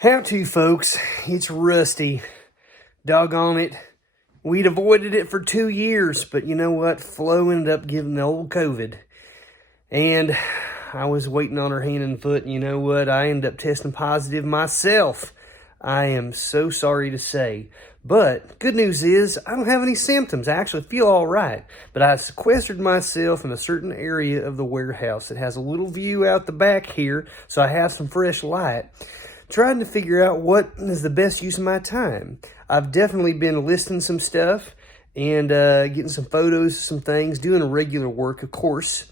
How to, folks. It's rusty. Doggone it. We'd avoided it for 2 years, but you know what? Flo ended up getting the old COVID. And I was waiting on her hand and foot, and you know what? I ended up testing positive myself. I am so sorry to say. But good news is I don't have any symptoms. I actually feel all right. But I sequestered myself in a certain area of the warehouse that has a little view out the back here, so I have some fresh light. Trying to figure out what is the best use of my time. I've definitely been listing some stuff and getting some photos of some things, doing regular work, of course.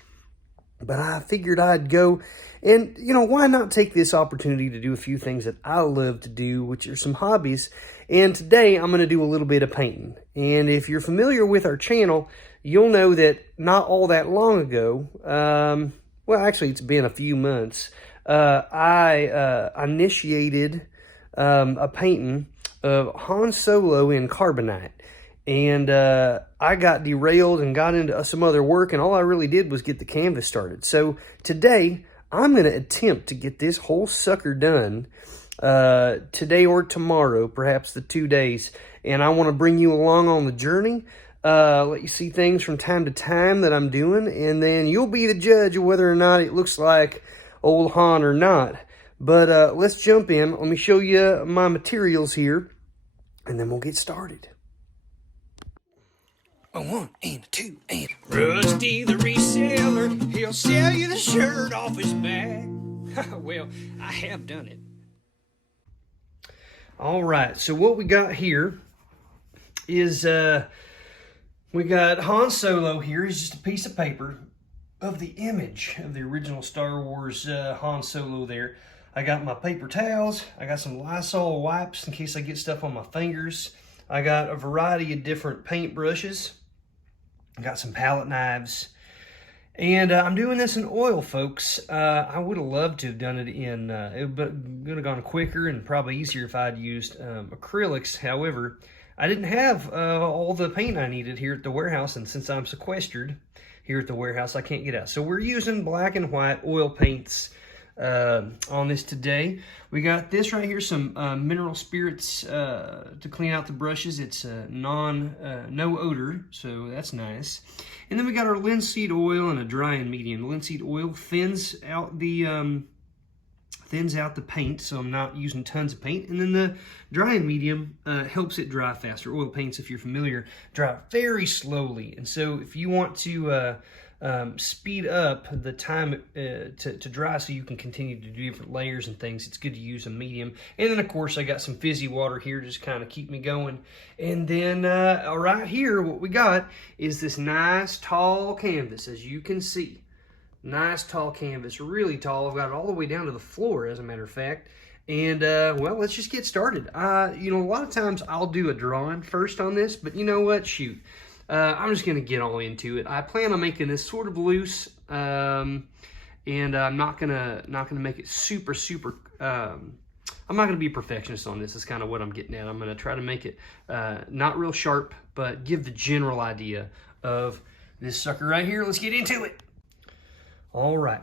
But I figured I'd go and, why not take this opportunity to do a few things that I love to do, which are some hobbies. And today I'm going to do a little bit of painting. And if you're familiar with our channel, you'll know that not all that long ago, well, actually it's been a few months, I initiated a painting of Han Solo in Carbonite. And I got derailed and got into some other work, and all I really did was get the canvas started. So today, I'm going to attempt to get this whole sucker done today or tomorrow, perhaps the 2 days. And I want to bring you along on the journey, let you see things from time to time that I'm doing, and then you'll be the judge of whether or not it looks like old Han or not. But let's jump in. Let me show you my materials here, and then we'll get started. A 1 and a 2 and Rusty the reseller, he'll sell you the shirt off his back. Well, I have done it. All right, so what we got here is we got Han Solo here. He's just a piece of paper of the image of the original Star Wars Han Solo there. I got my paper towels. I got some Lysol wipes in case I get stuff on my fingers. I got a variety of different paint brushes. I got some palette knives. And I'm doing this in oil, folks. I would have loved to have done it in, it would have gone quicker and probably easier if I'd used acrylics. However, I didn't have all the paint I needed here at the warehouse, and since I'm sequestered here at the warehouse, I can't get out. So we're using black and white oil paints on this today. We got this right here, some mineral spirits to clean out the brushes. It's no odor, so that's nice. And then we got our linseed oil and a drying medium. The linseed oil thins out the paint, so I'm not using tons of paint. And then the drying medium helps it dry faster. Oil paints, if you're familiar, dry very slowly. And so if you want to speed up the time to dry so you can continue to do different layers and things, it's good to use a medium. And then, of course, I got some fizzy water here to just kind of keep me going. And then right here, what we got is this nice tall canvas, as you can see. Nice tall canvas, really tall. I've got it all the way down to the floor, as a matter of fact. And, well, let's just get started. A lot of times I'll do a drawing first on this, but you know what? Shoot. I'm just going to get all into it. I plan on making this sort of loose, and I'm not gonna make it super, I'm not going to be a perfectionist on this. Is kind of what I'm getting at. I'm going to try to make it not real sharp, but give the general idea of this sucker right here. Let's get into it. All right,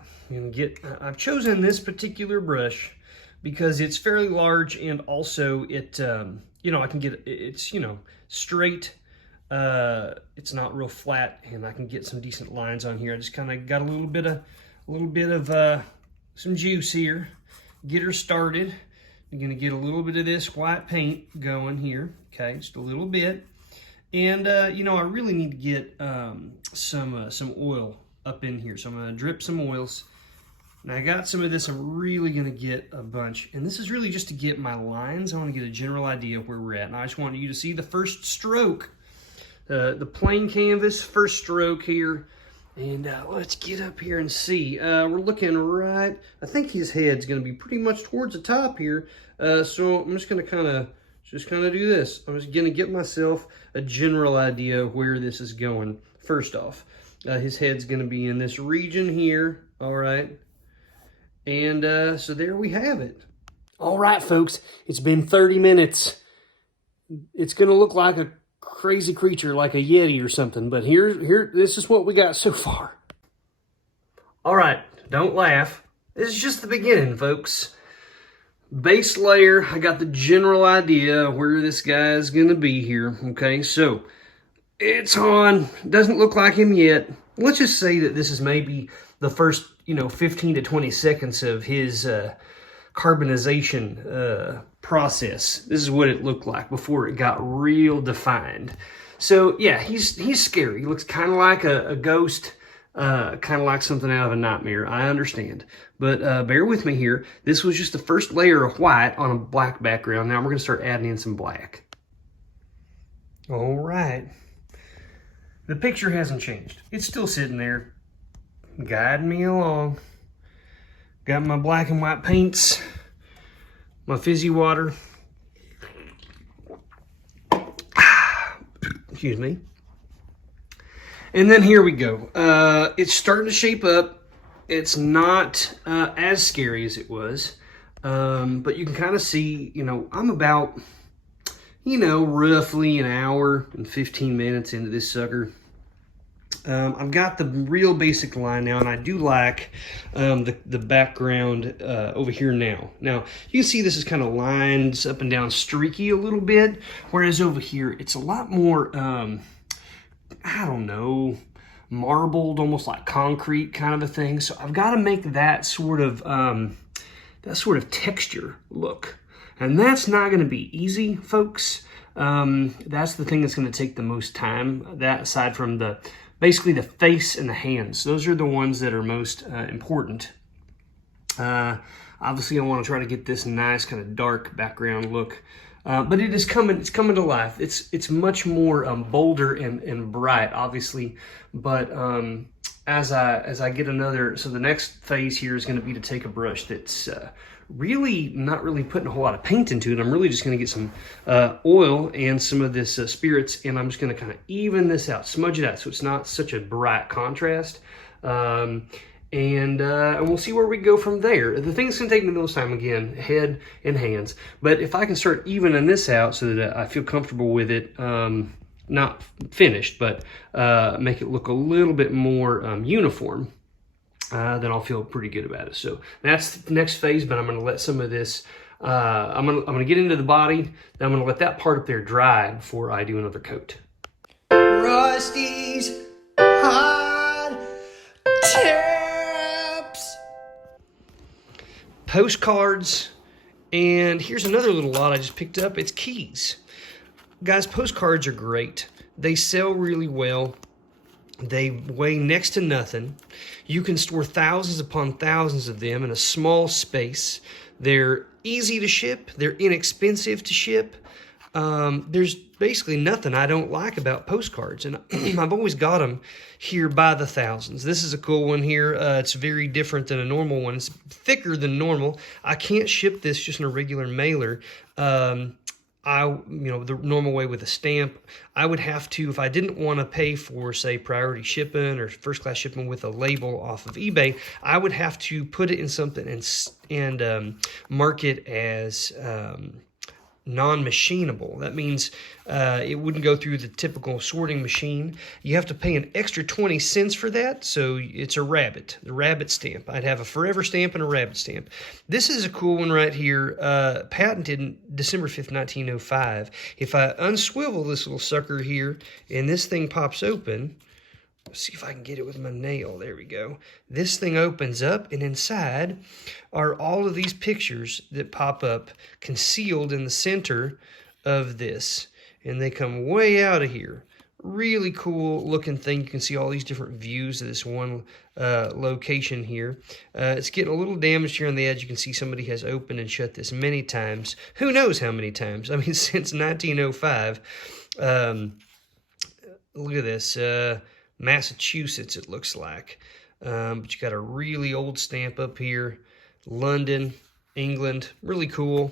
I've chosen this particular brush because it's fairly large, and also it, I can get it's straight. It's not real flat, and I can get some decent lines on here. I just kind of got a little bit of some juice here. Get her started. I'm gonna get a little bit of this white paint going here. Okay, just a little bit, and I really need to get some oil up in here. So I'm gonna drip some oils. Now I got some of this. I'm really gonna get a bunch, and this is really just to get my lines. I want to get a general idea of where we're at, and I just want you to see the first stroke. The plain canvas, first stroke here, and let's get up here and see. We're looking right, I think his head's going to be pretty much towards the top here, so I'm just going to kind of do this. I'm just going to get myself a general idea of where this is going. First off, his head's going to be in this region here, all right, and so there we have it. All right, folks, it's been 30 minutes. It's going to look like a crazy creature like a Yeti or something, but here, this is what we got so far. All right, don't laugh. This is just the beginning, folks. Base layer, I got the general idea of where this guy is going to be here. Okay, so it's on. Doesn't look like him yet. Let's just say that this is maybe the first, 15 to 20 seconds of his carbonization process. This is what it looked like before it got real defined. So yeah, he's scary. He looks kind of like a ghost. Kind of like something out of a nightmare. I understand. But bear with me here. This was just the first layer of white on a black background. Now we're going to start adding in some black. All right. The picture hasn't changed. It's still sitting there, guiding me along. Got my black and white paints, my fizzy water. Excuse me. And then here we go. It's starting to shape up. It's not as scary as it was. But you can kind of see, I'm about, roughly an hour and 15 minutes into this sucker. I've got the real basic line now, and I do like the background over here now. Now, you can see this is kind of lines up and down streaky a little bit, whereas over here, it's a lot more... I don't know, marbled, almost like concrete kind of a thing. So I've got to make that sort of texture look. And that's not going to be easy, folks. That's the thing that's going to take the most time. That aside from basically the face and the hands. Those are the ones that are most important. Obviously, I want to try to get this nice kind of dark background look. But it's coming to life. It's much more bolder and bright, obviously. But as I get another, so the next phase here is going to be to take a brush that's really not really putting a whole lot of paint into it. I'm really just going to get some oil and some of this spirits, and I'm just going to kind of even this out, smudge it out, so it's not such a bright contrast. And we'll see where we go from there. The thing that's going to take me the most time, again, head and hands. But if I can start evening this out so that I feel comfortable with it, not finished, but make it look a little bit more uniform, then I'll feel pretty good about it. So that's the next phase, but I'm going to let some of this, I'm going to get into the body, then I'm going to let that part up there dry before I do another coat. Rusty's hot tips. Postcards, and here's another little lot I just picked up. It's keys. Guys, postcards are great. They sell really well. They weigh next to nothing. You can store thousands upon thousands of them in a small space. They're easy to ship. They're inexpensive to ship. There's basically nothing I don't like about postcards, and I've always got them here by the thousands. This is a cool one here. It's very different than a normal one. It's thicker than normal. I can't ship this just in a regular mailer. The normal way with a stamp. I would have to, if I didn't want to pay for, say, priority shipping or first class shipping with a label off of eBay, I would have to put it in something and mark it as non-machinable. That means it wouldn't go through the typical sorting machine. You have to pay an extra 20 cents for that, so it's a rabbit, the rabbit stamp. I'd have a forever stamp and a rabbit stamp. This is a cool one right here, patented in December 5th, 1905. If I unswivel this little sucker here and this thing pops open, let's see if I can get it with my nail. There we go. This thing opens up, and inside are all of these pictures that pop up concealed in the center of this. And they come way out of here. Really cool looking thing. You can see all these different views of this one location here. It's getting a little damaged here on the edge. You can see somebody has opened and shut this many times. Who knows how many times? I mean, since 1905. Look at this. Massachusetts, it looks like. But you got a really old stamp up here. London, England. Really cool.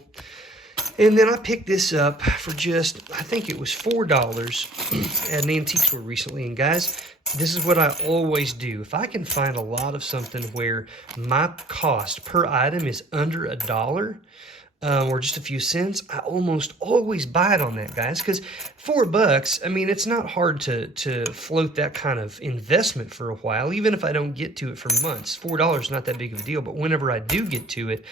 And then I picked this up for just, I think it was $4 at an antique store recently. And guys, this is what I always do. If I can find a lot of something where my cost per item is under $1, or just a few cents, I almost always buy it on that, guys, because $4, I mean, it's not hard to float that kind of investment for a while, even if I don't get to it for months. $4 is not that big of a deal, but whenever I do get to it,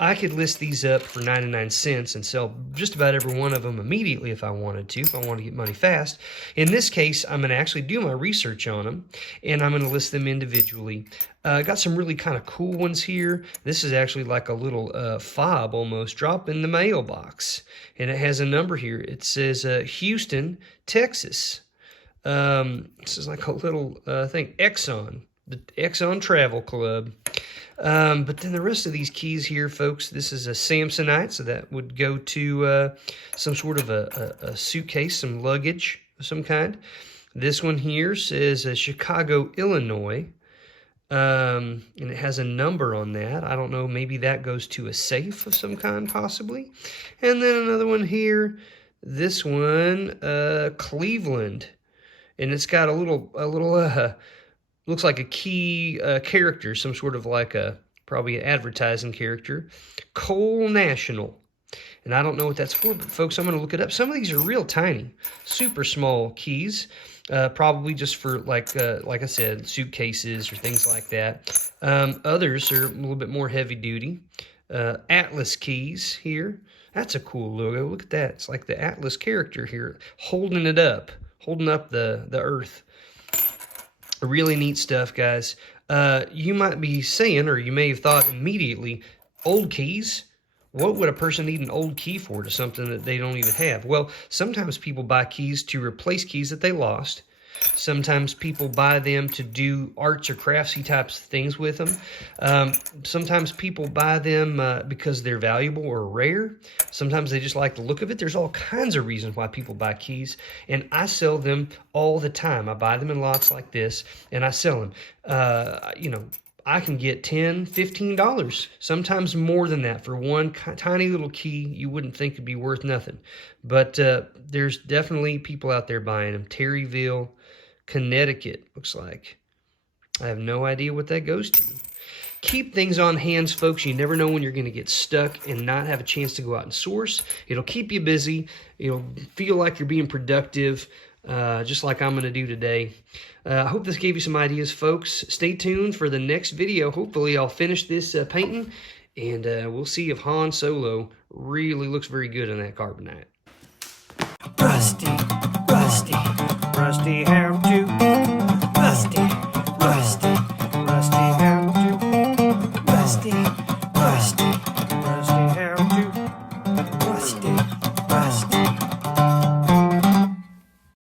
I could list these up for 99 cents and sell just about every one of them immediately if I wanted to, if I want to get money fast. In this case, I'm going to actually do my research on them, and I'm going to list them individually. I got some really kind of cool ones here. This is actually like a little fob almost, drop in the mailbox. And it has a number here. It says Houston, Texas. This is like a little thing, Exxon, the Exxon Travel Club. But then the rest of these keys here, folks, this is a Samsonite, so that would go to some sort of a suitcase, some luggage of some kind. This one here says Chicago, Illinois, and it has a number on that. I don't know, maybe that goes to a safe of some kind, possibly. And then another one here, this one, Cleveland, and it's got a little looks like a key character, some sort of like probably an advertising character. Coal National. And I don't know what that's for, but folks, I'm going to look it up. Some of these are real tiny, super small keys, probably just for like I said, suitcases or things like that. Others are a little bit more heavy duty. Atlas keys here. That's a cool logo. Look at that. It's like the Atlas character here, holding up the earth. Really neat stuff, guys. You might be saying, or you may have thought immediately, old keys? What would a person need an old key for to something that they don't even have? Well, sometimes people buy keys to replace keys that they lost. Sometimes people buy them to do arts or craftsy types of things with them. Sometimes people buy them because they're valuable or rare. Sometimes they just like the look of it. There's all kinds of reasons why people buy keys, and I sell them all the time. I buy them in lots like this, and I sell them. I can get $10, $15, sometimes more than that for one tiny little key you wouldn't think would be worth nothing. But there's definitely people out there buying them. Terryville, Connecticut, looks like. I have no idea what that goes to. Keep things on hands, folks. You never know when you're going to get stuck and not have a chance to go out and source. It'll keep you busy. It'll feel like you're being productive, just like I'm going to do today. I hope this gave you some ideas, folks. Stay tuned for the next video. Hopefully, I'll finish this painting, and we'll see if Han Solo really looks very good in that Carbonite. Rusty hair